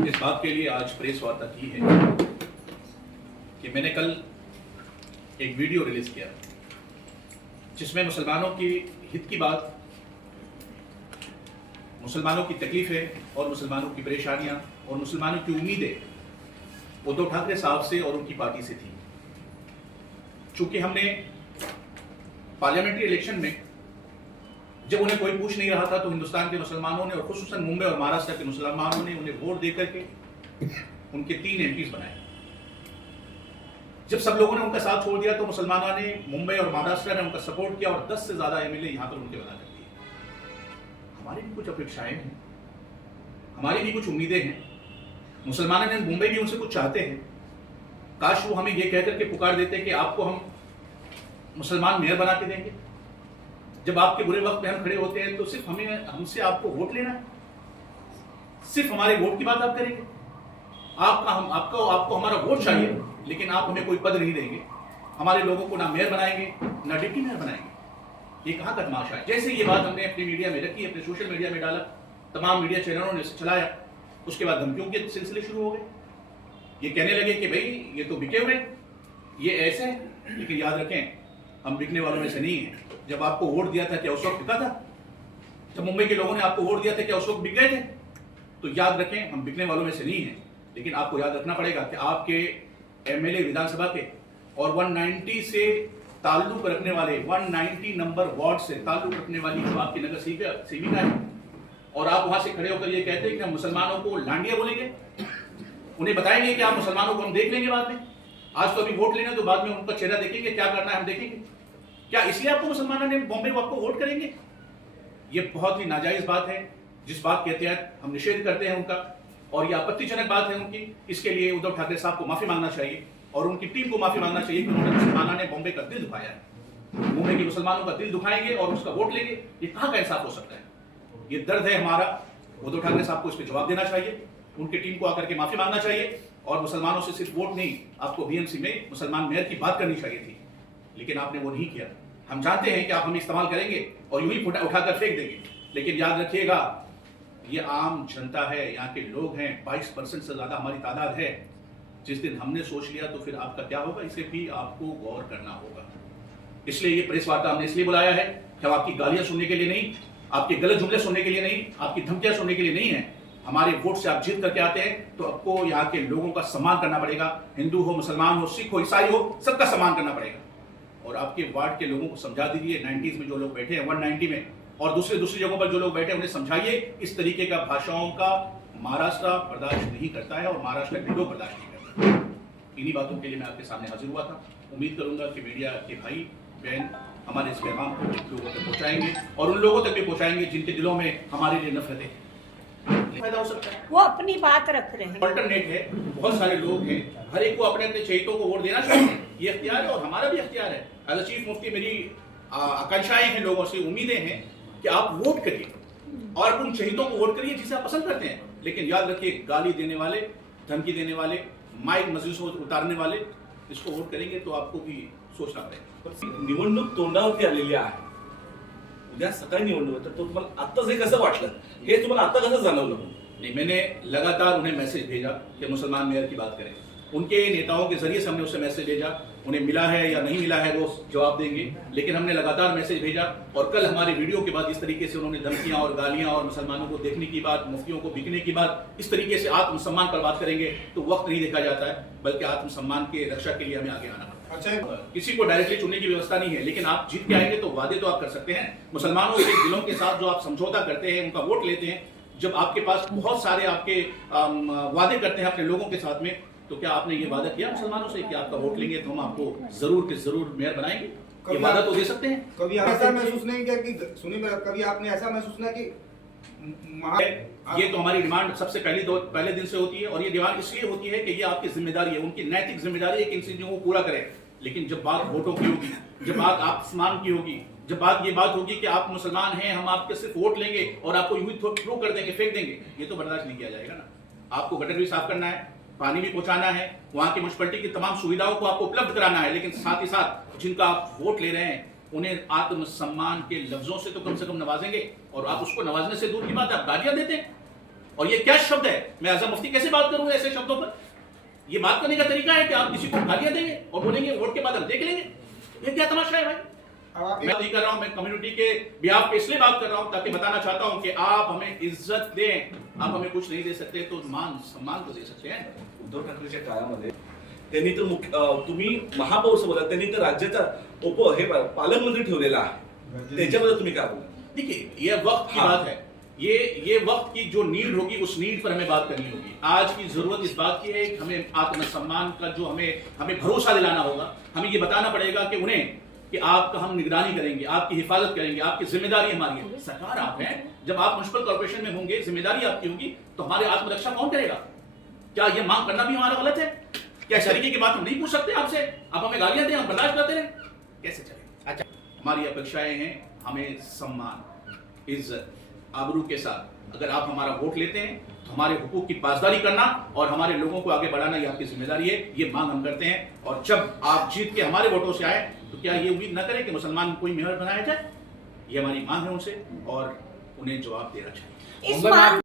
इस बात के लिए आज प्रेस वार्ता की है कि मैंने कल एक वीडियो रिलीज किया जिसमें मुसलमानों की हित की बात, मुसलमानों की तकलीफें और मुसलमानों की परेशानियां और मुसलमानों की उम्मीदें उद्धव ठाकरे साहब से और उनकी पार्टी से थी। चूंकि हमने पार्लियामेंट्री इलेक्शन में जब उन्हें कोई पूछ नहीं रहा था तो हिंदुस्तान के मुसलमानों ने और खुसूसन मुंबई और महाराष्ट्र के मुसलमानों ने उन्हें वोट देकर के उनके 3 एमपीज बनाए। जब सब लोगों ने उनका साथ छोड़ दिया तो मुसलमानों ने मुंबई और महाराष्ट्र ने उनका सपोर्ट किया और 10 से ज्यादा एमएलए यहां पर उनके बना कर दिए। हमारी भी कुछ अपेक्षाएं हैं, हमारी भी कुछ उम्मीदें हैं। मुसलमानों ने मुंबई भी उनसे कुछ चाहते हैं। काश वो हमें ये कहकर के पुकार देते कि आपको हम मुसलमान मेयर बना के देंगे। जब आपके बुरे वक्त में हम खड़े होते हैं तो सिर्फ हमसे आपको वोट लेना है, सिर्फ हमारे वोट की बात आप करेंगे। आपको हमारा वोट चाहिए, लेकिन आप हमें कोई पद नहीं देंगे। हमारे लोगों को ना मेयर बनाएंगे ना डिप्टी मेयर बनाएंगे। ये कहां का तमाशा है। जैसे ये बात हमने अपनी मीडिया में रखी, अपने सोशल मीडिया में डाला, तमाम मीडिया चैनलों ने चलाया, उसके बाद धमकियों के सिलसिले शुरू हो गए। ये कहने लगे कि भाई ये तो बिके हुए, ये ऐसे हैं। लेकिन याद रखें, हम बिकने वालों में से नहीं है। जब आपको वोट दिया था क्या उस वक्त बिका था? जब मुंबई के लोगों ने आपको वोट दिया था क्या उस वक्त बिक गए थे? तो याद रखें, हम बिकने वालों में से नहीं है। लेकिन आपको याद रखना पड़ेगा कि आपके एमएलए विधानसभा के और 190 से ताल्लुक रखने वाले 190 नंबर वार्ड से ताल्लुक रखने वाली जो आपकी नगर सेविका है, और आप वहां से खड़े होकर ये कहते हैं कि हम मुसलमानों को लांडिया बोलेंगे, उन्हें बताएंगे कि आप मुसलमानों को हम देख लेंगे बाद में। आज तो अभी वोट लेने तो बाद में उनका चेहरा देखेंगे, क्या करना है हम देखेंगे। क्या इसलिए आपको मुसलमानों ने बॉम्बे को आपको वोट करेंगे? ये बहुत ही नाजायज बात है, जिस बात के तहत हम निषेध करते हैं उनका, और ये आपत्तिजनक बात है उनकी। इसके लिए उद्धव ठाकरे साहब को माफी मांगना चाहिए और उनकी टीम को माफी मांगना चाहिए कि उन्होंने मुसलमानों ने बॉम्बे का दिल दुखाया है। मुंबई के मुसलमानों का दिल दुखाएंगे और उसका वोट लेंगे, ये कहां का इंसाफ हो सकता है? ये दर्द है हमारा। उद्धव ठाकरे साहब को इस पर जवाब देना चाहिए, उनकी टीम को आकर के माफी मांगना चाहिए, और मुसलमानों से सिर्फ वोट नहीं, आपको बीएमसी में मुसलमान मेयर की बात करनी चाहिए थी, लेकिन आपने वो नहीं किया। हम जानते हैं कि आप हमें इस्तेमाल करेंगे और यूं ही उठाकर फेंक देंगे, लेकिन याद रखिएगा, ये आम जनता है, यहाँ के लोग हैं, 22% से ज्यादा हमारी तादाद है। जिस दिन हमने सोच लिया तो फिर आपका क्या होगा, इसे भी आपको गौर करना होगा। इसलिए ये प्रेस वार्ता हमने इसलिए बुलाया है कि हम आपकी गालियां सुनने के लिए नहीं, आपके गलत जुमले सुनने के लिए नहीं, आपकी धमकियां सुनने के लिए नहीं है। हमारे वोट से आप जीत करके आते हैं तो आपको यहाँ के लोगों का सम्मान करना पड़ेगा। हिंदू हो, मुसलमान हो, सिख हो, ईसाई हो, सबका सम्मान करना पड़ेगा। और आपके वार्ड के लोगों को समझा दीजिए, 90s में जो लोग बैठे हैं, 190 में, और दूसरी जगहों पर जो लोग बैठे हैं, उन्हें समझाइए इस तरीके का भाषाओं का महाराष्ट्र बर्दाश्त नहीं करता है और महाराष्ट्र के लोग बर्दाश्त नहीं करते। इन्हीं बातों के लिए मैं आपके सामने हाजिर हुआ था। उम्मीद करूंगा कि मीडिया के भाई बहन हमारे इस पैगाम को लोगों तक पहुंचाएंगे और उन लोगों तक भी पहुंचाएंगे जिनके दिलों में हमारे लिए नफरत है। फायदा हो सकता है, वो अपनी बात रख रहे हैं। अल्टरनेट है, बहुत सारे लोग हैं, हर एक को अपने अपने शहीदों को वोट देना चाहिए, ये अख्तियार है और हमारा भी अख्तियार है। एज अ चीफ मुफ्ती मेरी आकांक्षाएं हैं, लोगों से उम्मीदें हैं कि आप वोट करिए और उन शहीदों को वोट करिए जिसे आप पसंद करते हैं। लेकिन याद रखिए, गाली देने वाले, धमकी देने वाले, माइक मस्जिद से उतारने वाले, इसको वोट करेंगे तो आपको भी सोचना पड़ेगा। निवडणूक तोंडावरती आलेली आहे, उद्या सकाळी निवडणूक आहे, तर तो तुम्हाला आत्ताच हे कसं वाटलं, हे तुम्हाला आता कसं जाणवलं? नहीं, मैंने लगातार उन्हें मैसेज भेजा कि मुसलमान मेयर की बात करें। उनके नेताओं के जरिए से हमने उससे मैसेज भेजा, उन्हें मिला है या नहीं मिला है वो जवाब देंगे, लेकिन हमने लगातार मैसेज भेजा। और कल हमारे वीडियो के बाद इस तरीके से उन्होंने धमकियां और गालियां और मुसलमानों को देखने की बात, मुफ्तियों को बिकने की बात, इस तरीके से आत्मसम्मान पर बात करेंगे तो वक्त नहीं देखा जाता है, बल्कि आत्मसम्मान के रक्षा के लिए हमें आगे आना पड़ता है। अच्छा, किसी को डायरेक्टली चुनने की व्यवस्था नहीं है, लेकिन आप जीत के आएंगे तो वादे तो आप कर सकते हैं। मुसलमानों के दिलों के साथ जो आप समझौता करते हैं, उनका वोट लेते हैं, जब आपके पास बहुत सारे आपके वादे करते हैं अपने लोगों के साथ में, तो क्या आपने ये वादा किया मुसलमानों से कि आपका वोट लेंगे तो हम आपको जरूर के जरूर मेयर बनाएंगे? ये वादा तो दे सकते हैं। कभी ऐसा महसूस नहीं किया कि सुनिए, कभी आपने ऐसा महसूस ना कि ये तो हमारी डिमांड सबसे पहले दिन से होती है, और ये डिमांड इसलिए होती है कि ये आपकी जिम्मेदारी है, उनकी नैतिक जिम्मेदारी है कि इन चीजों को पूरा करें। लेकिन जब बात वोटों की होगी, जब बात आत्मसम्मान की होगी, जब बात ये बात होगी कि आप मुसलमान हैं, हम आपके सिर्फ वोट लेंगे और आपको यूं ही थ्रो कर देंगे, फेंक देंगे, ये तो बर्दाश्त नहीं किया जाएगा ना। आपको गटर भी साफ करना है, पानी भी पहुंचाना है, वहां की म्युनिसिपैलिटी की तमाम सुविधाओं को आपको उपलब्ध कराना है, लेकिन साथ ही साथ जिनका आप वोट ले रहे हैं उन्हें आत्मसम्मान के लफ्जों से तो कम नवाजेंगे, और आप उसको नवाजने से दूर की बात आप गालियां देते हैं और ये क्या शब्द है? मैं एज अ मुफ्ती कैसे बात करूंगा ऐसे शब्दों पर? ये बात करने का तरीका है कि आप किसी को गालियां देंगे और बोलेंगे वोट के बाद हम देख लेंगे? ये क्या तमाशा है भाई? अब आप मैं नहीं कर रहा हूं, मैं कम्युनिटी के बिहाफ पे इसलिए बात कर रहा हूं ताकि बताना चाहता हूं कि आप हमें इज्जत दें। आप हमें कुछ नहीं दे सकते तो मान सम्मान तो दे सकते हैं। उद्धव ठाकरेच्या काळामध्ये त्यांनी तर तुम्ही महापौर बोला, त्यांनी तर राज्याचा हे पालकमंत्री ठेवलेला आहे, त्याच्याबद्दल तुम्ही काय बोला? देखिए ये वक्त की हाँ। बात है, ये वक्त की जो नीड होगी उस नीड पर हमें बात करनी होगी। आज की जरूरत इस बात की है कि हमें आत्मसम्मान का जो हमें भरोसा दिलाना होगा। हमें ये बताना पड़ेगा कि उन्हें कि आपका हम निगरानी करेंगे, आपकी हिफाजत करेंगे, आपकी जिम्मेदारी हमारी है। सरकार आप हैं, जब आप म्युनिसिपल कॉर्पोरेशन में होंगे, जिम्मेदारी आपकी होगी, तो हमारे आत्मरक्षा कौन करेगा? क्या ये मांग करना भी हमारा गलत है? क्या इस तरीके की बात हम नहीं पूछ सकते आपसे? आप हमें गालियां दें, हम बर्दाश्त करते रहें? कैसे चलेगा? अच्छा, हमारी अपेक्षाएं हैं, हमें सम्मान, इज्जत, आबरू के साथ अगर आप हमारा वोट लेते हैं तो हमारे हुकूक की पासदारी करना और हमारे लोगों को आगे बढ़ाना ये आपकी जिम्मेदारी है। ये मांग हम करते हैं और जब आप जीत के हमारे वोटों से आए तो क्या ये उम्मीद न करें कि मुसलमान कोई मेयर बनाया जाए? ये हमारी मांग है उनसे और उन्हें जवाब देना चाहिए। इस बात